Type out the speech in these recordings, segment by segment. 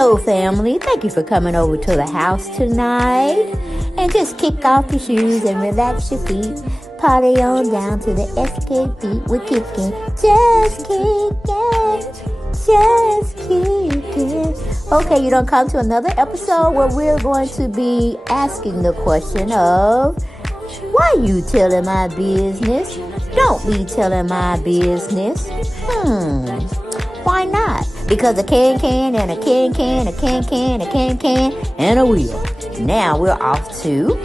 Hello, family. Thank you for coming over to the house tonight. And just kick off your shoes and relax your feet. Party on down to the SK beat. We're kicking, just kicking, just kicking. Okay, you don't come to another episode where we're going to be asking the question of, why you telling my business? Don't be telling my business. Why not? Because a can and a can, a can, and a wheel. Now we're off to...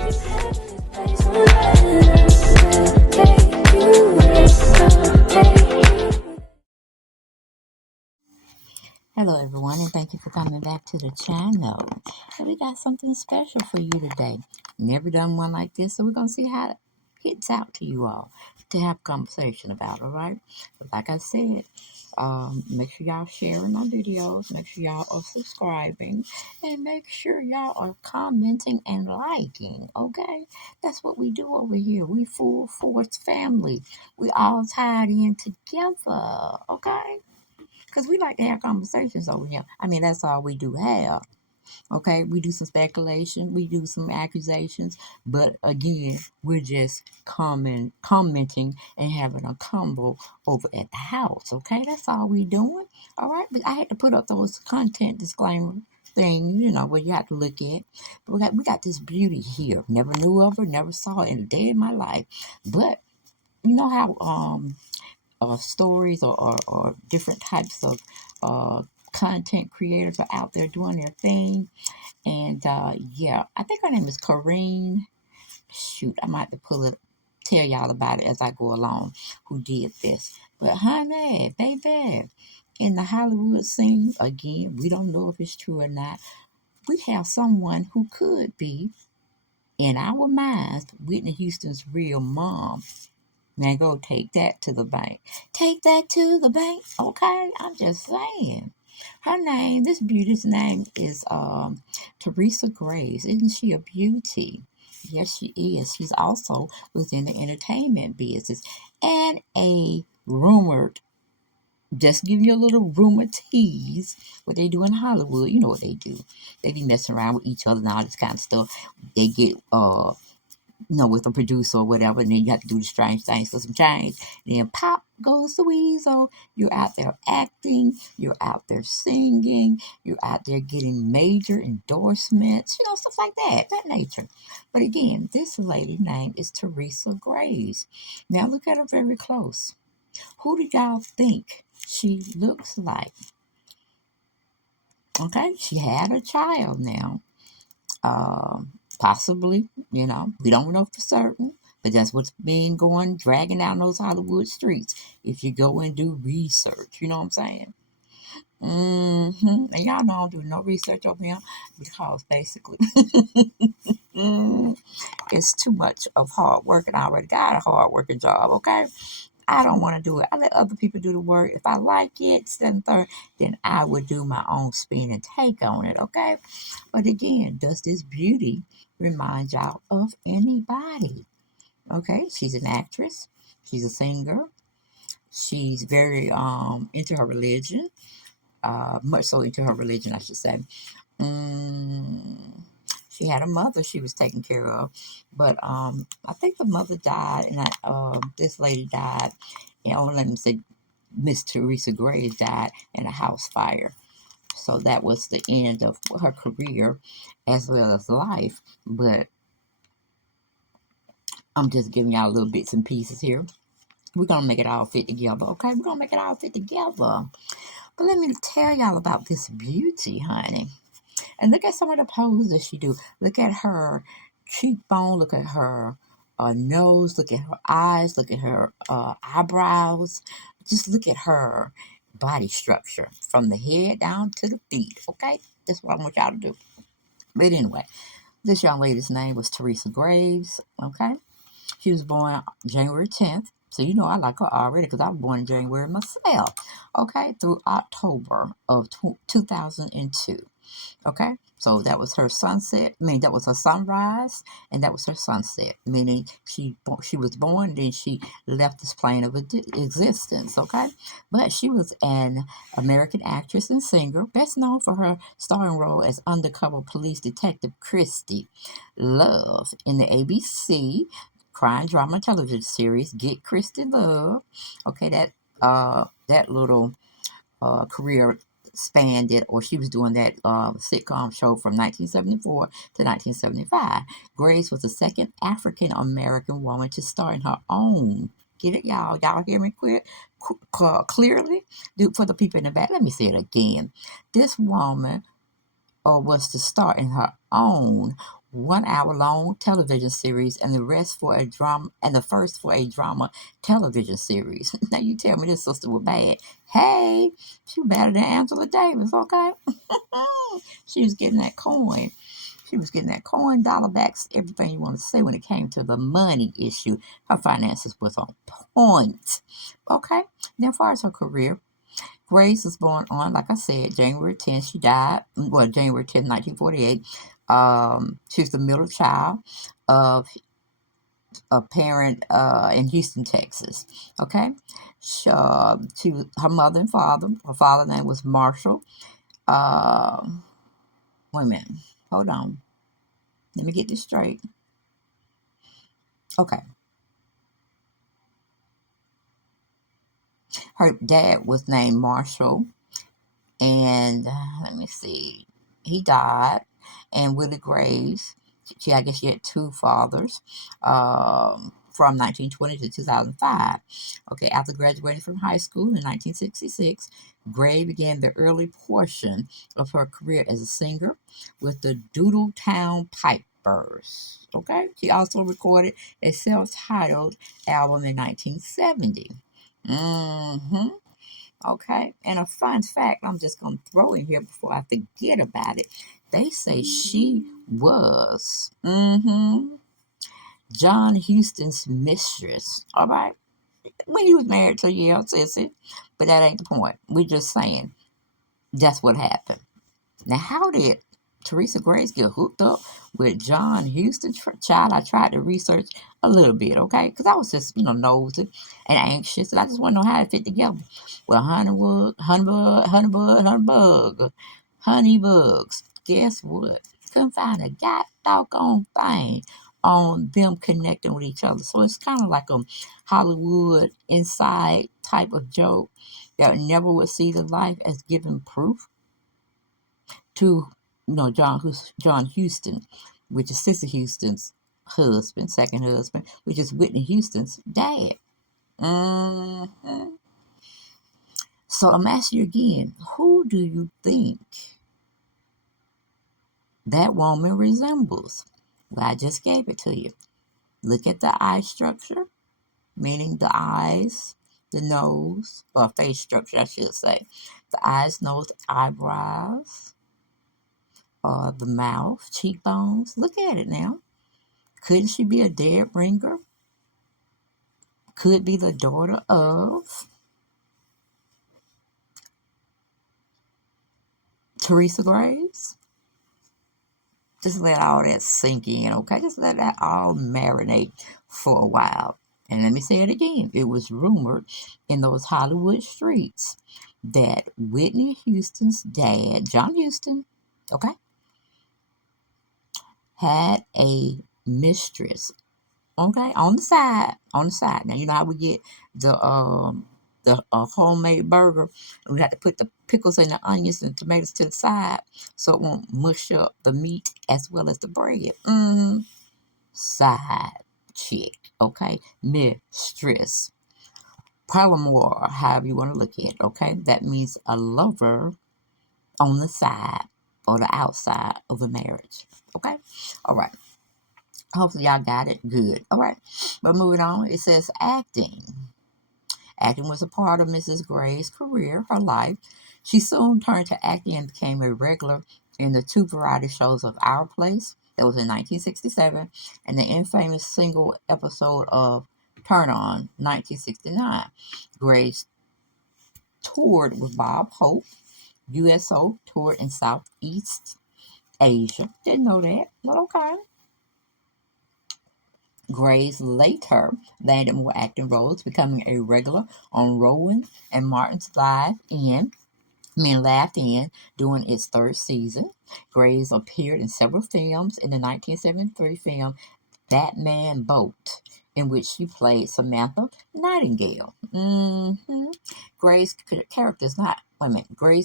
Hello everyone, and thank you for coming back to the channel. So we got something special for you today. Never done one like this, so we're going to see how it hits out to you all to have a conversation about, all right? But like I said, make sure y'all sharing my videos, make sure y'all are subscribing, and make sure y'all are commenting and liking, okay? That's what we do over here. We full force family. We all tied in together, okay? Because we like to have conversations over here. I mean, that's all we do have. Okay, we do some speculation, we do some accusations, but again, we're just commenting and having a convo over at the house. Okay, that's all we doing. All right, but I had to put up those content disclaimer things, you know, where you have to look at. But we got this beauty here. Never knew of her, never saw her in a day in my life. But you know how stories or different types of content creators are out there doing their thing. And yeah, I think her name is Corrine. Shoot, I might have to tell y'all about it as I go along who did this. But honey, baby, in the Hollywood scene, again, we don't know if it's true or not. We have someone who could be, in our minds, Whitney Houston's real mom. Now go take that to the bank. Take that to the bank, okay? I'm just saying. Her name, this beauty's name is Teresa Graves. Isn't she a beauty? Yes, she is. She's also within the entertainment business. And a rumored, just giving you a little rumor tease, what they do in Hollywood. You know what they do. They be messing around with each other and all this kind of stuff. They get with a producer or whatever, and then you have to do the strange things for some change. And then pop goes the weasel. You're out there acting, you're out there singing, you're out there getting major endorsements, stuff like that nature. But again, this lady's name is Teresa Graves. Now look at her very close. Who do y'all think she looks like? Okay, she had a child now. Possibly, we don't know for certain, but that's what's been dragging down those Hollywood streets. If you go and do research, you know what I'm saying? And y'all know I don't do no research over here because basically it's too much of hard work, and I already got a hard working job, okay? I don't want to do it. I let other people do the work. If I like it, then I would do my own spin and take on it, okay? But again, does this beauty remind y'all of anybody? Okay, she's an actress. She's a singer. She's very into her religion. Much so into her religion, I should say. She had a mother she was taking care of, but I think the mother died, and this lady died. And let me say, Miss Teresa Graves died in a house fire. So that was the end of her career as well as life. But I'm just giving y'all little bits and pieces here. We're going to make it all fit together, okay? We're going to make it all fit together. But let me tell y'all about this beauty, honey. And look at some of the poses she do. Look at her cheekbone. Look at her nose. Look at her eyes. Look at her eyebrows. Just look at her body structure from the head down to the feet, okay? That's what I want y'all to do. But anyway, this young lady's name was Teresa Graves, okay? She was born January 10th. So you know I like her already because I was born in January myself, okay? Through October of 2002. Okay, so that was her sunset. I mean, that was her sunrise, and that was her sunset. Meaning she was born, then she left this plane of existence. Okay, but she was an American actress and singer, best known for her starring role as undercover police detective Christy Love in the ABC crime drama television series Get Christy Love. Okay, that little career spanned it, or she was doing that sitcom show from 1974 to 1975. Grace was the second African American woman to star in her own. Get it, y'all? Y'all hear me clearly? For the people in the back, let me say it again. This woman was to star in her own 1 hour long television series and the rest for a drama and the first for a drama television series. Now you tell me this sister was bad. Hey, she was better than Angela Davis, okay? She was getting that coin. She was getting that coin, dollar backs, everything you want to say when it came to the money issue. Her finances was on point. Okay? Now as far as her career, Grace was born on, like I said, January 10th. She died, well, January 10th, 1948. She was the middle child of a parent in Houston, Texas. Okay? She was her mother and father. Her father's name was Marshall. Um, Wait a minute. Hold on. Let me get this straight. Okay. Her dad was named Marshall. And let me see, he died. And Willie Graves, I guess she had two fathers, from 1920 to 2005. Okay, after graduating from high school in 1966, Gray began the early portion of her career as a singer with the Doodletown Pipers. Okay, she also recorded a self-titled album in 1970. Mm-hmm. Okay, and a fun fact I'm just going to throw in here before I forget about it. They say she was John Huston's mistress. All right, when he was married to Cissy, but that ain't the point. We're just saying that's what happened. Now, how did Teresa Grace get hooked up with John Houston? Child, I tried to research a little bit, okay? Because I was just, nosy and anxious, and I just want to know how it fit together. Well, honeybugs. Guess what? Couldn't find a doggone thing on them connecting with each other. So it's kind of like a Hollywood inside type of joke that never would see the life as giving proof to John Houston, which is Cissy Houston's husband, second husband, which is Whitney Houston's dad. hmm So I'm asking you again, who do you think that woman resembles? Well, I just gave it to you. Look at the eye structure, meaning the eyes, the nose, or face structure, I should say. The eyes, nose, eyebrows, the mouth, cheekbones. Look at it now. Couldn't she be a dead ringer? Could be the daughter of Teresa Graves? Just let all that sink in, okay? Just let that all marinate for a while. And let me say it again. It was rumored in those Hollywood streets that Whitney Houston's dad, John Houston, okay, had a mistress. Okay, on the side. Now you know how we get the homemade burger. We have to put the pickles and the onions and tomatoes to the side so it won't mush up the meat as well as the bread. Side chick. Okay, mistress, paramour, however you want to look at it. Okay, that means a lover on the side or the outside of a marriage. Okay, all right. Hopefully y'all got it good. All right. But moving on, it says acting. Acting was a part of Mrs. Gray's career, her life. She soon turned to acting and became a regular in the two variety shows of Our Place, that was in 1967, and the infamous single episode of Turn On, 1969. Grace toured with Bob Hope USO toured in Southeast Asia. Didn't know that, but okay. Grace later landed more acting roles, becoming a regular on Rowan and Martin's Laughed In during its third season. Grace appeared in several films in the 1973 film Batman Boat, in which she played Samantha Nightingale. Grace's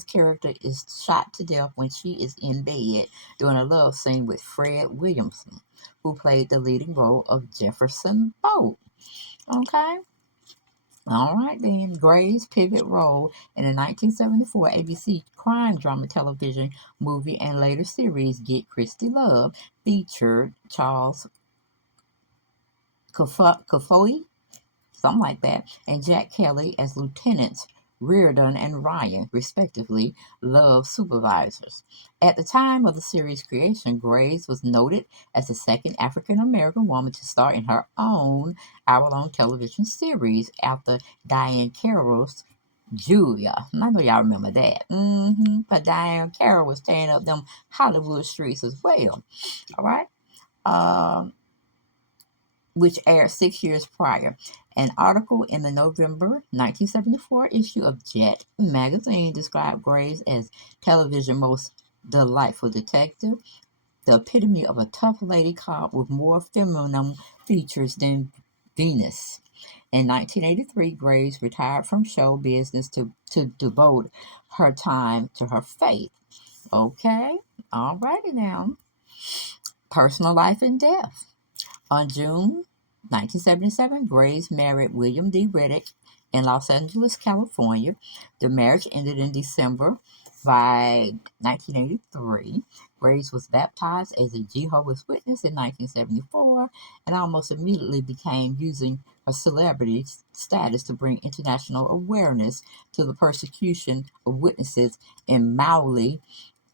character is shot to death when she is in bed during a love scene with Fred Williamson, who played the leading role of Jefferson Boat. Okay. All right, then. Gray's pivot role in the 1974 ABC crime drama television movie and later series Get Christy Love featured Charles Cafoe, something like that, and Jack Kelly as Lieutenants Reardon and Ryan, respectively, Love supervisors. At the time of the series' creation, Grace was noted as the second African American woman to star in her own hour-long television series after Diane Carroll's Julia. I know y'all remember that. But Diane Carroll was tearing up them Hollywood streets as well. All right. Um, which aired 6 years prior. An article in the November 1974 issue of Jet magazine described Grace as television's most delightful detective, the epitome of a tough lady cop with more feminine features than Venus. In 1983, Grace retired from show business to devote her time to her faith. Okay, all righty now. Personal life and death. On June 1977, Grace married William D. Reddick in Los Angeles, California. The marriage ended in December by 1983. Grace was baptized as a Jehovah's Witness in 1974 and almost immediately began using her celebrity status to bring international awareness to the persecution of witnesses in Mali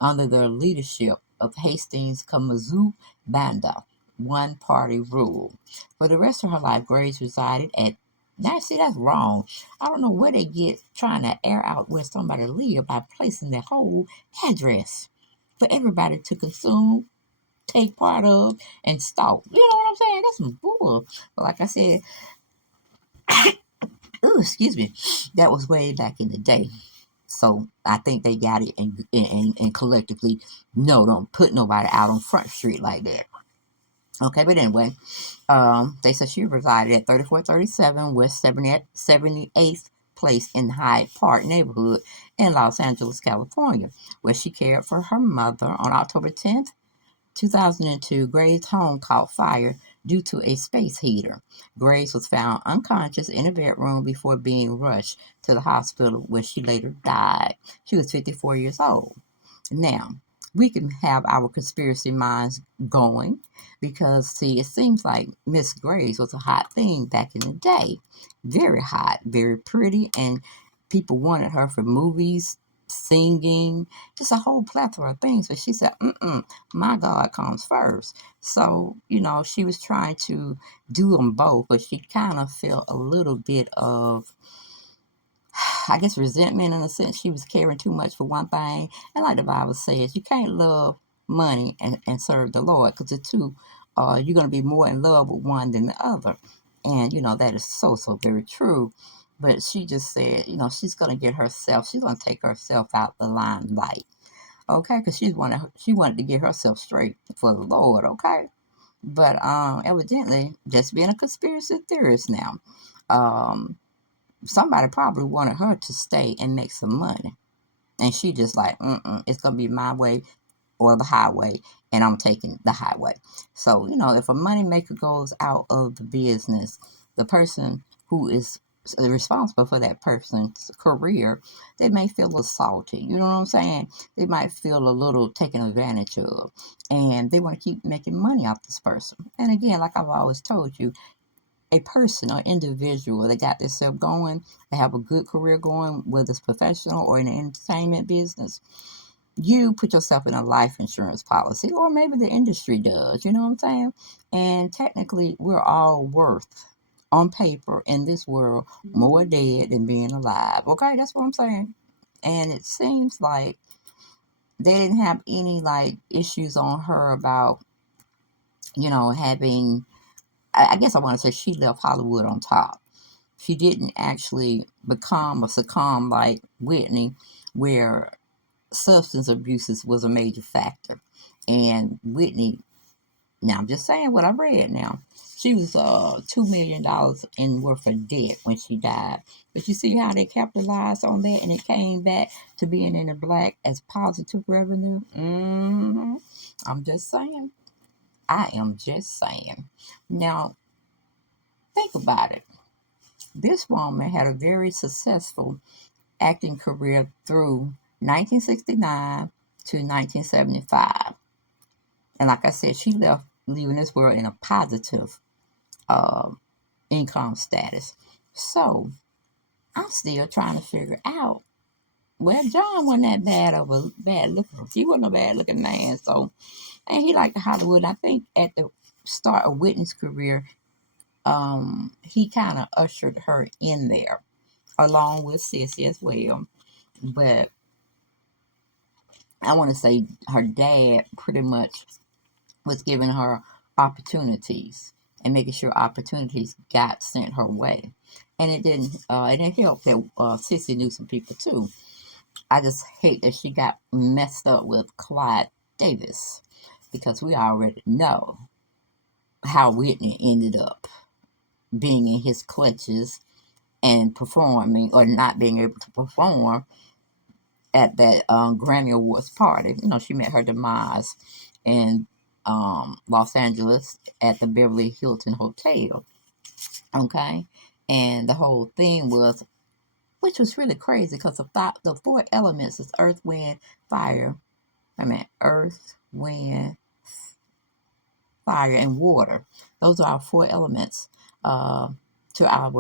under the leadership of Hastings Kamuzu Banda, one party rule. For the rest of her life, Grace resided at. Now, see, that's wrong. I don't know where they get trying to air out where somebody live by placing their whole address for everybody to consume, take part of, and stalk. You know what I'm saying? That's some bull. But like I said, ooh, excuse me, that was way back in the day. So I think they got it and collectively, no, don't put nobody out on Front Street like that. Okay, but anyway, they said she resided at 3437 West 78th Place in Hyde Park neighborhood in Los Angeles, California, where she cared for her mother. On October 10th, 2002, Grace's home caught fire due to a space heater. Grace was found unconscious in a bedroom before being rushed to the hospital where she later died. She was 54 years old. Now, we can have our conspiracy minds going because, see, it seems like Miss Grace was a hot thing back in the day. Very hot, very pretty, and people wanted her for movies, singing, just a whole plethora of things. But she said, my God comes first. So, she was trying to do them both, but she kind of felt a little bit of, I guess, resentment in a sense. She was caring too much for one thing. And like the Bible says, you can't love money and serve the Lord because the two, you're going to be more in love with one than the other. And, that is so, so very true. But she just said, she's going to she's going to take herself out the limelight. Okay, because she wanted to get herself straight for the Lord. Okay. But evidently, just being a conspiracy theorist now, um, somebody probably wanted her to stay and make some money. And she just like, it's going to be my way or the highway, and I'm taking the highway. So, if a moneymaker goes out of the business, the person who is responsible for that person's career, they may feel a little salty. You know what I'm saying? They might feel a little taken advantage of, and they want to keep making money off this person. And again, like I've always told you, a person or individual that got themselves going, they have a good career going, whether it's professional or in the entertainment business, you put yourself in a life insurance policy, or maybe the industry does, you know what I'm saying? And technically, we're all worth, on paper, in this world, more dead than being alive. Okay, that's what I'm saying. And it seems like they didn't have any like issues on her about, having, I guess I want to say she left Hollywood on top. She didn't actually become or succumb like Whitney, where substance abuses was a major factor. And Whitney, now I'm just saying what I read now. She was $2 million in worth of debt when she died. But you see how they capitalized on that and it came back to being in the black as positive revenue? I'm just saying. I am just saying. Now, think about it. This woman had a very successful acting career through 1969 to 1975. And like I said, she left leaving this world in a positive uh, income status. So I'm still trying to figure out. Well, John wasn't that bad of a bad looker. He wasn't a bad looking man. So, and he liked Hollywood. I think at the start of Whitney's career, he kind of ushered her in there, along with Cissy as well. But I want to say her dad pretty much was giving her opportunities and making sure opportunities got sent her way. And it didn't. It didn't help that Cissy knew some people too. I just hate that she got messed up with Clyde Davis because we already know how Whitney ended up being in his clutches and performing or not being able to perform at that Grammy Awards party. She met her demise in Los Angeles at the Beverly Hilton Hotel. Okay, and the whole thing was, which was really crazy, because the four elements is earth, wind, fire. Earth, wind, fire, and water. Those are our four elements to our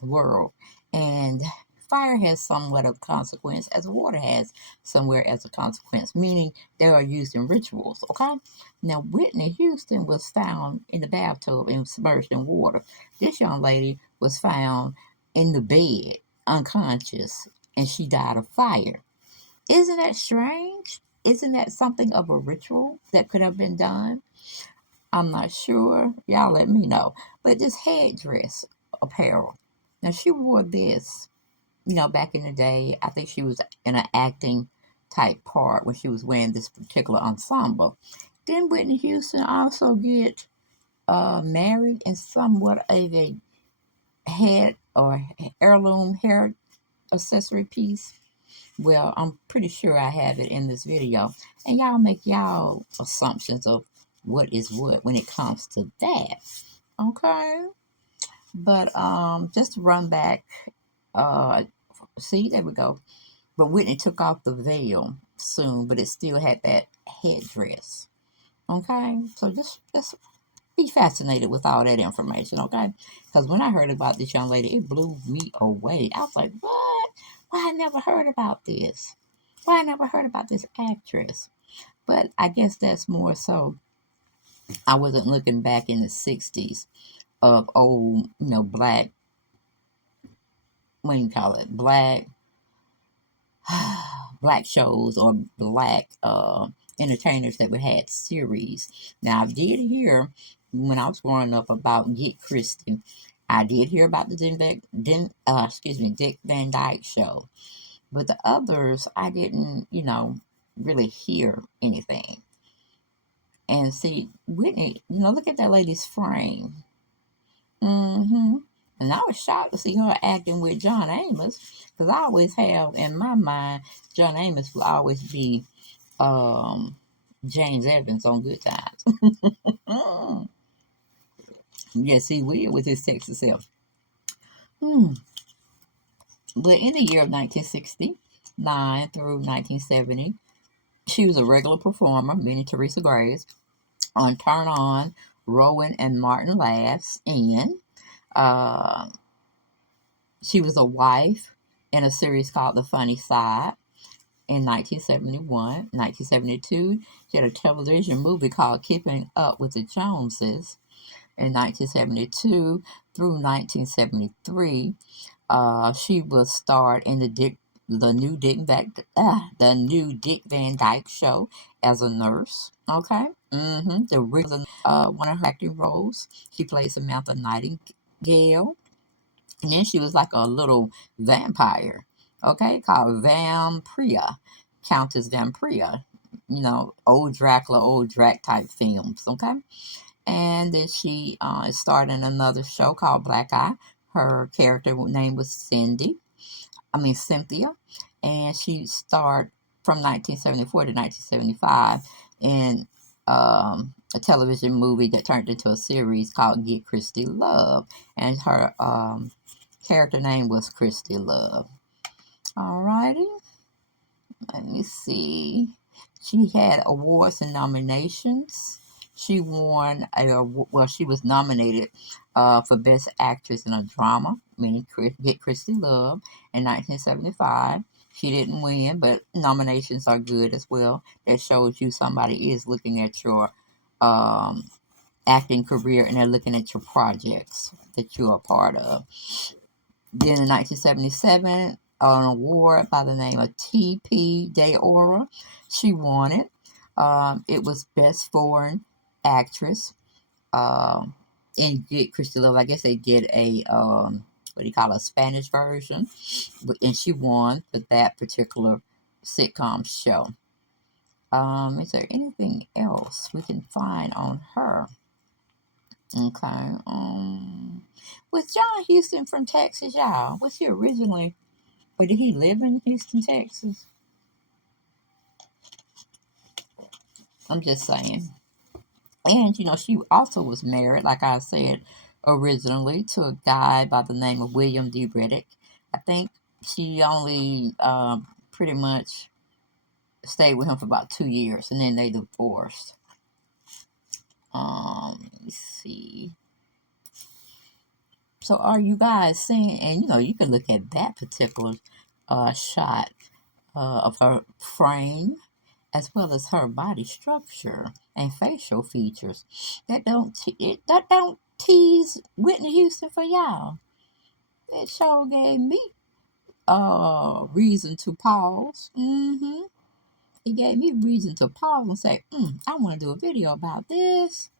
world. And fire has somewhat of consequence, as water has somewhere as a consequence, meaning they are used in rituals. Okay. Now, Whitney Houston was found in the bathtub and submerged in water. This young lady was found in the bed, unconscious, and she died of fire. Isn't that strange? Isn't that something of a ritual that could have been done? I'm not sure. Y'all let me know. But this headdress apparel. Now, she wore this, back in the day. I think she was in an acting type part when she was wearing this particular ensemble. Didn't Whitney Houston also get married in somewhat of a head or heirloom hair accessory piece? Well, I'm pretty sure I have it in this video. And y'all make y'all assumptions of what is what when it comes to that. Okay? But just to run back, uh see, there we go. But Whitney took off the veil soon, but it still had that headdress. Okay? So just be fascinated with all that information, okay? Because when I heard about this young lady, it blew me away. I was like, what? Why I never heard about this? Why I never heard about this actress? But I guess that's more so I wasn't looking back in the 60s of old, black, what do you call it? Black shows or black entertainers that would had series. Now I did hear when I was growing up about Get Christy. I did hear about the Dick Van Dyke show, but the others I didn't, really hear anything. And see, Whitney, look at that lady's frame. Mm-hmm. And I was shocked to see her acting with John Amos, because I always have in my mind John Amos will always be James Evans on Good Times. Yes, he will with his sexy self. Hmm. But in the year of 1969 through 1970, she was a regular performer, meaning Teresa Grace, on Turn On, Rowan and Martin Laughs, and uh, she was a wife in a series called The Funny Side in 1971. 1972, she had a television movie called Keeping Up with the Joneses in 1972 through 1973. She was starred in the the new Dick Van Dyke Show as a nurse. Okay, the original one of her acting roles. She plays Samantha Nightingale, and then she was like a little vampire. Okay, called Vampria, Countess Vampria. You know, old Dracula, old Drac type films. Okay, and then she starred in another show called Black Eye. Her character name was Cynthia, and she starred from 1974 to 1975 in a television movie that turned into a series called Get Christy Love, and her character name was Christy Love. Alrighty, let me see. She had awards and nominations. She won she was nominated for Best Actress in a Drama, meaning Get Christy Love, in 1975. She didn't win, but nominations are good as well. That shows you somebody is looking at your um, acting career and they're looking at your projects that you're a part of. Then in 1977, an award by the name of T.P. De Ora. She won it. It was Best Foreign Actress. In Get Christy Love, I guess they did a, what do you call it, a Spanish version. And she won for that particular sitcom show. Is there anything else we can find on her? Okay. Was John Houston from Texas, y'all? Was he originally, or did he live in Houston, Texas? I'm just saying. And, you know, she also was married, like I said originally, to a guy by the name of William D. Reddick. I think she only pretty much stayed with him for about 2 years, and then they divorced. Let me see. So are you guys seeing, and you know, you can look at that particular shot of her frame as well as her body structure and facial features. That don't tease Whitney Houston for y'all. That show gave me reason to pause. It gave me reason to pause and say, I want to do a video about this.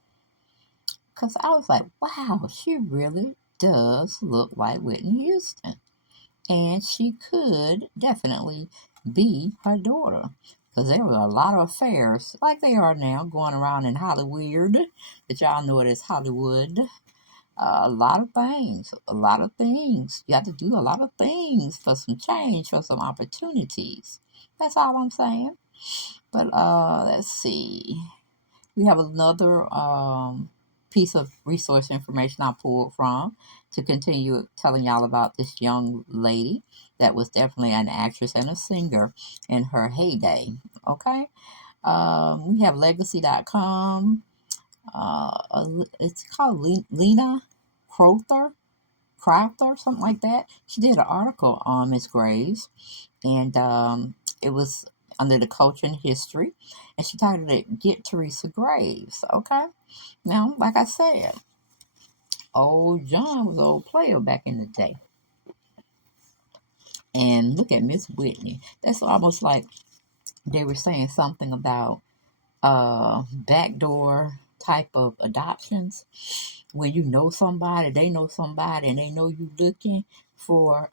Because I was like, wow, she really does look like Whitney Houston. And she could definitely be her daughter. Because there were a lot of affairs, like they are now, going around in Hollywood, that y'all know it as Hollywood. A lot of things, a lot of things. You have to do a lot of things for some change, for some opportunities. That's all I'm saying. But let's see. We have another piece of resource information I pulled from to continue telling y'all about this young lady that was definitely an actress and a singer in her heyday. Okay? We have legacy.com. It's called Lena Crowther, something like that. She did an article on Miss Graves, and it was under the culture and history, and she titled it "Get Teresa Graves." Okay, now like I said, old John was an old player back in the day, and look at Miss Whitney. That's almost like they were saying something about backdoor type of adoptions when you know somebody, they know somebody, and they know you looking for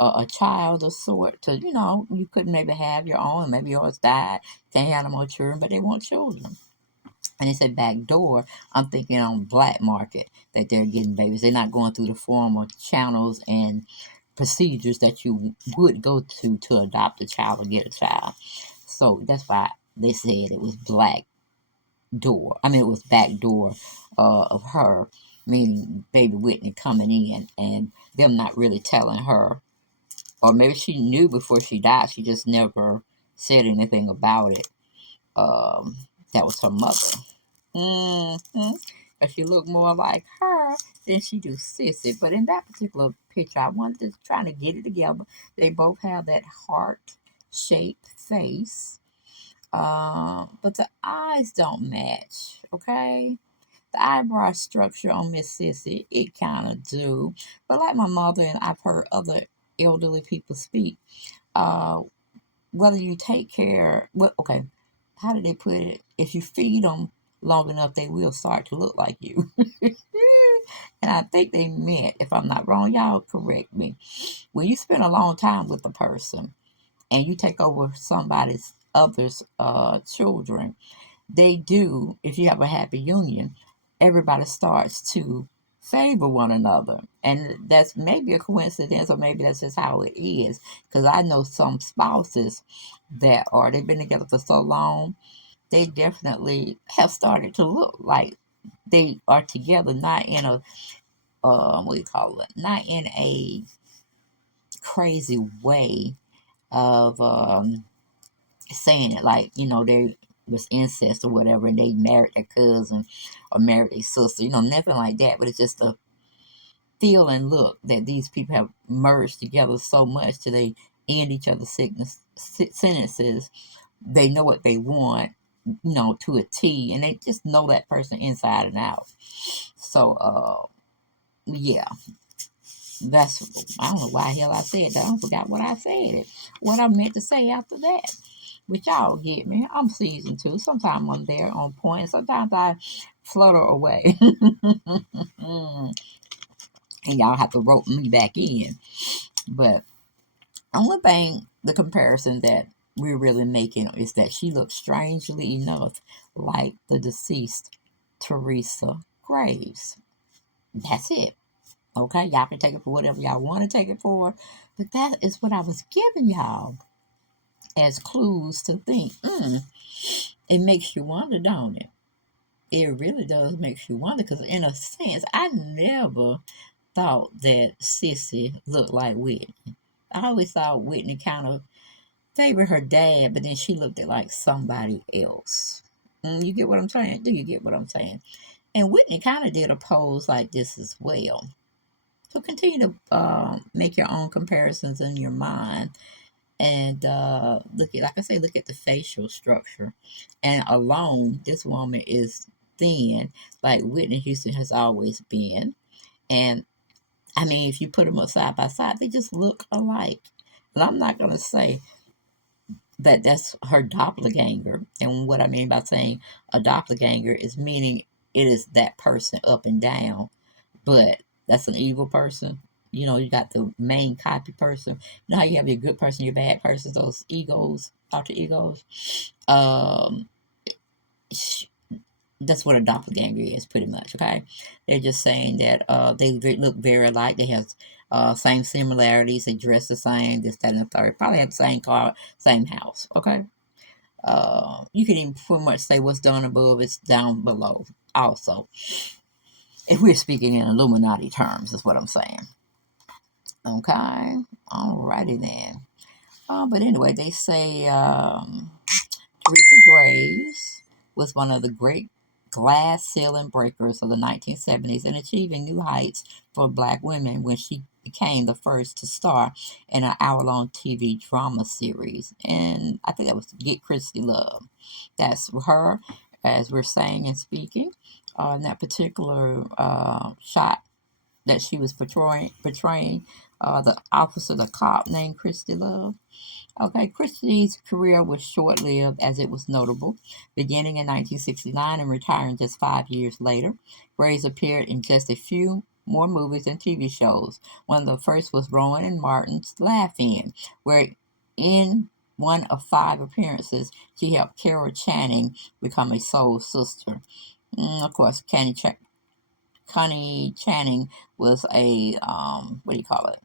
a child of sort to, you know, you could maybe have your own, maybe yours died, can't have no more children, but they want children. And they said back door, I'm thinking on black market that they're getting babies. They're not going through the formal channels and procedures that you would go to adopt a child or get a child. So that's why they said it was black door. I mean, it was back door of her, meaning baby Whitney coming in and them not really telling her, or maybe she knew before she died. She just never said anything about it. That was her mother. But she looked more like her than she do Cissy. But in that particular picture, I wanted to try to get it together. They both have that heart-shaped face. But the eyes don't match, okay? The eyebrow structure on Miss Cissy, it kind of do. But like my mother and I've heard other elderly people speak, uh, whether you take care, well, okay, how did they put it? If you feed them long enough, they will start to look like you. And I think they meant, if I'm not wrong, y'all correct me. When you spend a long time with a person and you take over somebody's others children, they do, if you have a happy union, everybody starts to favor one another. And that's maybe a coincidence, or maybe that's just how it is. Because I know some spouses that are, they've been together for so long, they definitely have started to look like they are together, not in a, what do you call it, not in a crazy way of saying it like, they was incest or whatever and they married their cousin or married their sister, nothing like that. But it's just a feel and look that these people have merged together so much till they end each other's sentences. They know what they want, to a T, and they just know that person inside and out. So, yeah, that's, I don't know why the hell I said that. I forgot what I said, what I meant to say after that. But y'all get me. I'm season two. Sometimes I'm there on point. Sometimes I flutter away. And y'all have to rope me back in. But only thing, the comparison that we're really making is that she looks strangely enough like the deceased Teresa Graves. That's it. Okay, y'all can take it for whatever y'all want to take it for. But that is what I was giving y'all as clues to think. It makes you wonder, don't it? It really does make you wonder, because in a sense, I never thought that Cissy looked like Whitney. I always thought Whitney kind of favored her dad, but then she looked at like somebody else. You get what I'm saying? Do you get what I'm saying? And Whitney kind of did a pose like this as well. So continue to make your own comparisons in your mind, and look at, like I say, look at the facial structure. And alone, this woman is thin, like Whitney Houston has always been. And I mean, if you put them up side by side, they just look alike. And I'm not gonna say that that's her doppelganger. And what I mean by saying a doppelganger is meaning it is that person up and down, but that's an evil person. You got the main copy person. You know how you have your good person, your bad person, those egos, alter egos. Um, that's what a doppelganger is, pretty much. Okay, they're just saying that they look very alike. They have same similarities. They dress the same. This, that, and the third. Probably have the same car, same house. Okay. You can even pretty much say what's done above is down below. Also, if we're speaking in Illuminati terms, is what I'm saying. Okay, alrighty then. But anyway, they say Teresa Graves was one of the great glass ceiling breakers of the 1970s and achieving new heights for black women when she became the first to star in an hour-long TV drama series. And I think that was Get Christy Love. That's her, as we're saying and speaking, in that particular shot that she was portraying the officer, the cop named Christy Love. Okay, Christie's career was short-lived as it was notable, beginning in 1969 and retiring just 5 years later. Graves appeared in just a few more movies and TV shows. One of the first was Rowan and Martin's Laugh-In, where in one of 5 appearances, she helped Carol Channing become a soul sister. Of course, Connie Channing was a, what do you call it?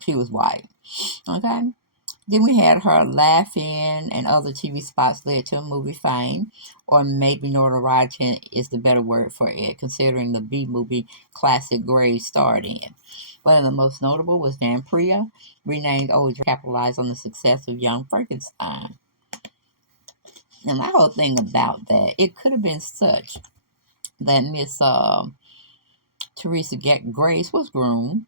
She was white. Okay. Then we had her Laugh-In and other TV spots led to movie fame, or maybe notoriety is the better word for it, considering the B-movie classic Graves starred in. One of the most notable was Van Priya, renamed Oldra, capitalized on the success of Young Frankenstein. Now, my whole thing about that, it could have been such that Miss Teresa Grace was groomed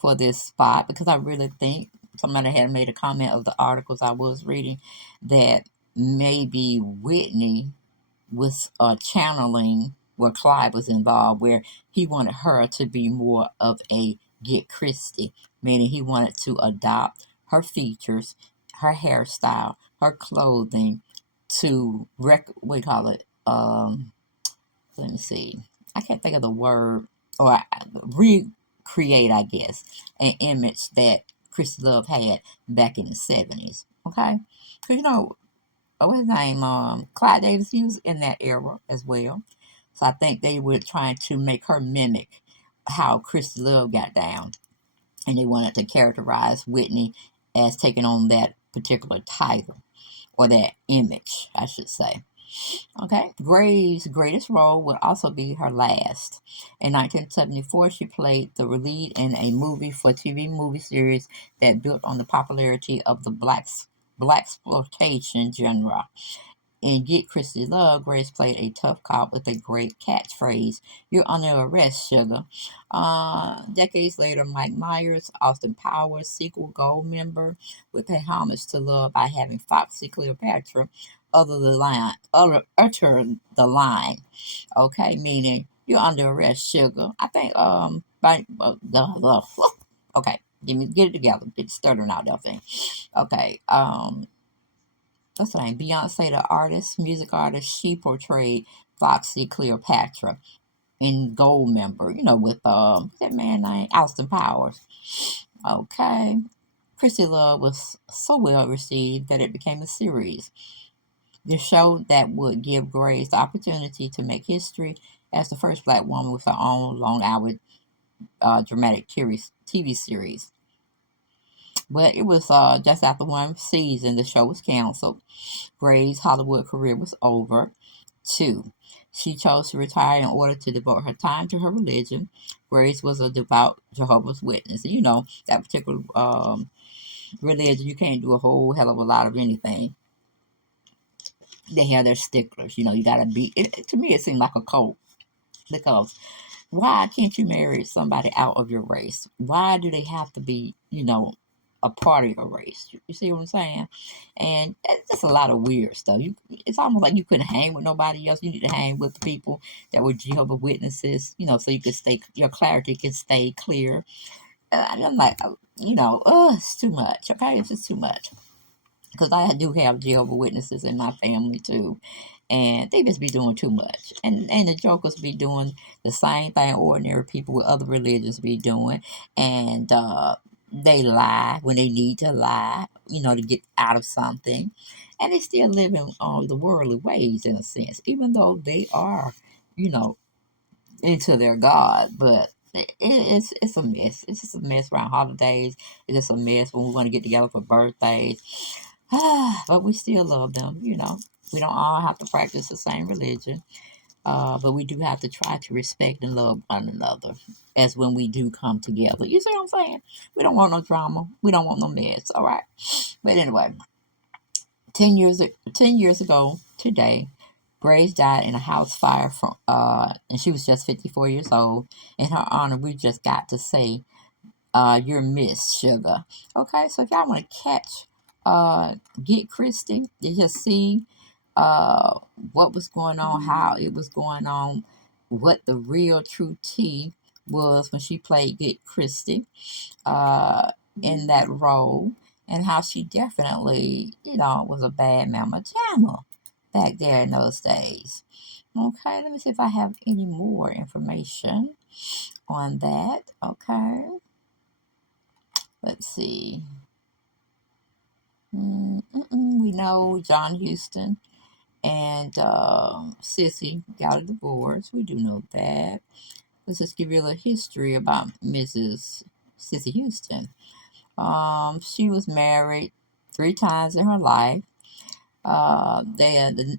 for this spot, because I really think somebody had made a comment of the articles I was reading that maybe Whitney was channeling where Clyde was involved, where he wanted her to be more of a Get Christie, meaning he wanted to adopt her features, her hairstyle, her clothing to what do you call it? Let me see. I can't think of the word, or recreate, I guess, an image that Christy Love had back in the 70s. Okay? Because, what's his name? Clyde Davis, he was in that era as well. So I think they were trying to make her mimic how Christy Love got down. And they wanted to characterize Whitney as taking on that particular title, or that image, I should say. Okay, Gray's greatest role would also be her last. In 1974, she played the lead in a movie for TV movie series that built on the popularity of the blaxploitation genre. In Get Christy Love, Grace played a tough cop with a great catchphrase, "You're under arrest, sugar." Decades later, Mike Myers, Austin Powers' sequel Gold member, would pay homage to Love by having Foxy Cleopatra utter the line, okay, meaning, "You're under arrest, sugar." I think, okay, get it together, get it stuttering out that thing. Okay, what's her name? Beyonce, the artist, music artist, she portrayed Foxy Cleopatra in Gold member, with that man named Austin Powers. Okay. Christy Love was so well received that it became a series. The show that would give Grace the opportunity to make history as the first black woman with her own long-hour dramatic TV series. But it was just after one season, the show was canceled. Gray's Hollywood career was over. 2. She chose to retire in order to devote her time to her religion. Grace was a devout Jehovah's Witness. And that particular religion, you can't do a whole hell of a lot of anything. They have their sticklers. You got to be. To me, it seemed like a cult. Because why can't you marry somebody out of your race? Why do they have to be, a part of your race? You see what I'm saying? And it's just a lot of weird stuff. It's almost like you couldn't hang with nobody else. You need to hang with the people that were Jehovah's Witnesses, so you could your clarity can stay clear. I'm like, it's too much. Okay, it's just too much. Because I do have Jehovah's Witnesses in my family too, and they just be doing too much. And the jokers be doing the same thing ordinary people with other religions be doing, and they lie when they need to lie, to get out of something, and they still live in the worldly ways in a sense, even though they are, you know, into their God, but. It's a mess. It's just a mess around holidays. It's just a mess when we want to get together for birthdays. But we still love them. We don't all have to practice the same religion, but we do have to try to respect and love one another as when we do come together. You see what I'm saying? We don't want no drama. We don't want no mess. All right. But anyway, 10 years ago today, Grace died in a house fire and she was just 54 years old. In her honor, we just got to say, "You're Miss Sugar." Okay, so if y'all want to catch Get Christy, you just see what was going on, how it was going on, what the real true tea was when she played Get Christy uh, in that role, and how she definitely, was a bad mama jamma back there in those days. Okay, let me see if I have any more information on that. Okay, let's see. We know John Houston and Cissy got a divorce. We do know that. Let's just give you a little history about Mrs. Cissy Houston. She was married 3 times in her life. The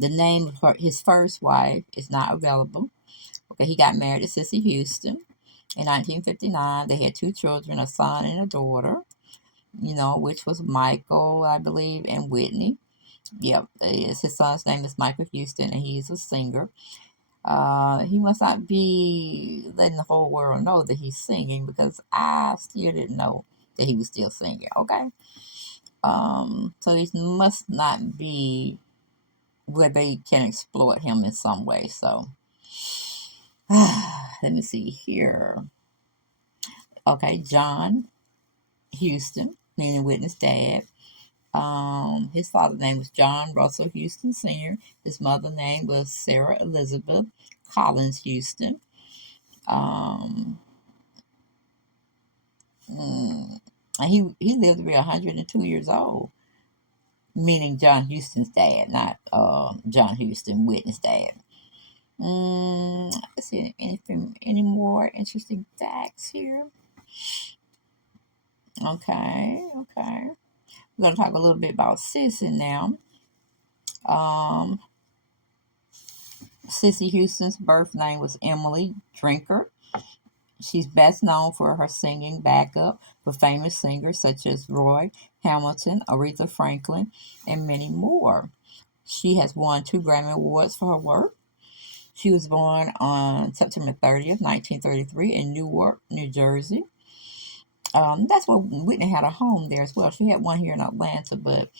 name of his first wife is not available. Okay, he got married to Cissy Houston in 1959. They had 2 children, a son and a daughter. Which was Michael, I believe, and Whitney. Yep, his son's name is Michael Houston, and he's a singer. He must not be letting the whole world know that he's singing, because I still didn't know that he was still singing. Okay, so he must not be where they can exploit him in some way. So let me see here. Okay, John Houston, meaning Whitney's dad. His father's name was John Russell Houston Sr. His mother's name was Sarah Elizabeth Collins Houston. Um, and he lived to be 102 years old, meaning John Houston's dad, not John Houston, Whitney's dad. Let's see, any more interesting facts here? Okay. We're going to talk a little bit about Cissy now. Cissy Houston's birth name was Emily Drinker. She's best known for her singing backup for famous singers such as Roy Hamilton, Aretha Franklin, and many more. She has won 2 Grammy Awards for her work. She was born on September 30th, 1933 in Newark, New Jersey. That's where Whitney had a home there as well. She had one here in Atlanta, but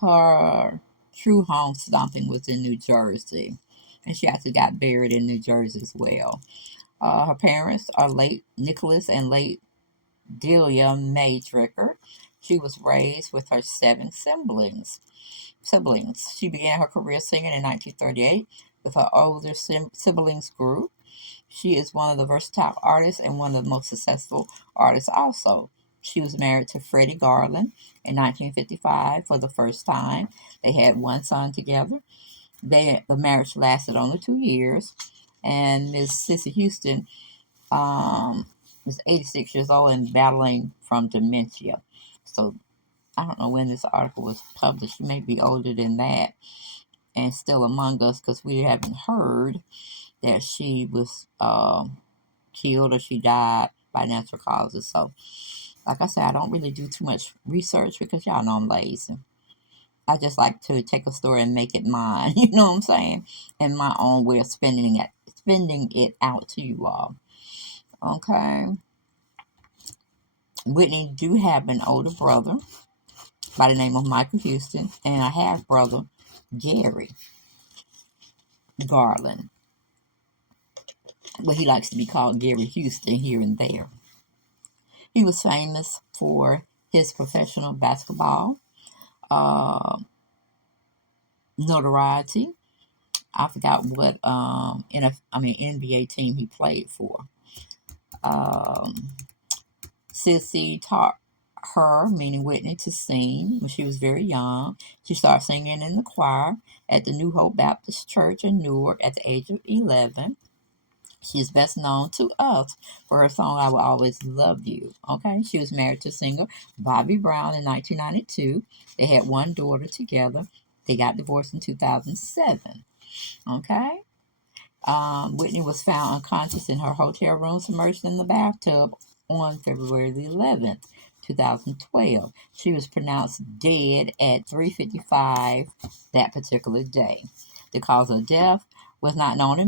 her true home stomping was in New Jersey. And she actually got buried in New Jersey as well. Her parents are late Nicholas and late Delia May Dricker. She was raised with her 7 siblings. She began her career singing in 1938 with her older siblings group. She is one of the versatile artists and one of the most successful artists also. She was married to Freddie Garland in 1955 for the first time. They had 1 son together. The marriage lasted only 2 years, and Miss Cissy Houston was 86 years old and battling from dementia. So I don't know when this article was published. She may be older than that and still among us because we haven't heard that she was killed or she died by natural causes. So, like I said, I don't really do too much research because y'all know I'm lazy. I just like to take a story and make it mine. You know what I'm saying? And my own way of spending it out to you all. Okay. Whitney do have an older brother by the name of Michael Houston and a half brother, Gary Garland. But he likes to be called Gary Houston here and there. He was famous for his professional basketball notoriety. I forgot what NBA team he played for. Cissy taught her, meaning Whitney, to sing when she was very young. She started singing in the choir at the New Hope Baptist Church in Newark at the age of 11. She is best known to us for her song "I Will Always Love You." Okay, she was married to singer Bobby Brown in 1992. They had 1 daughter together. They got divorced in 2007. Okay. Whitney was found unconscious in her hotel room, submerged in the bathtub on February the 11th, 2012. She was pronounced dead at 3:55 that particular day. The cause of death was not known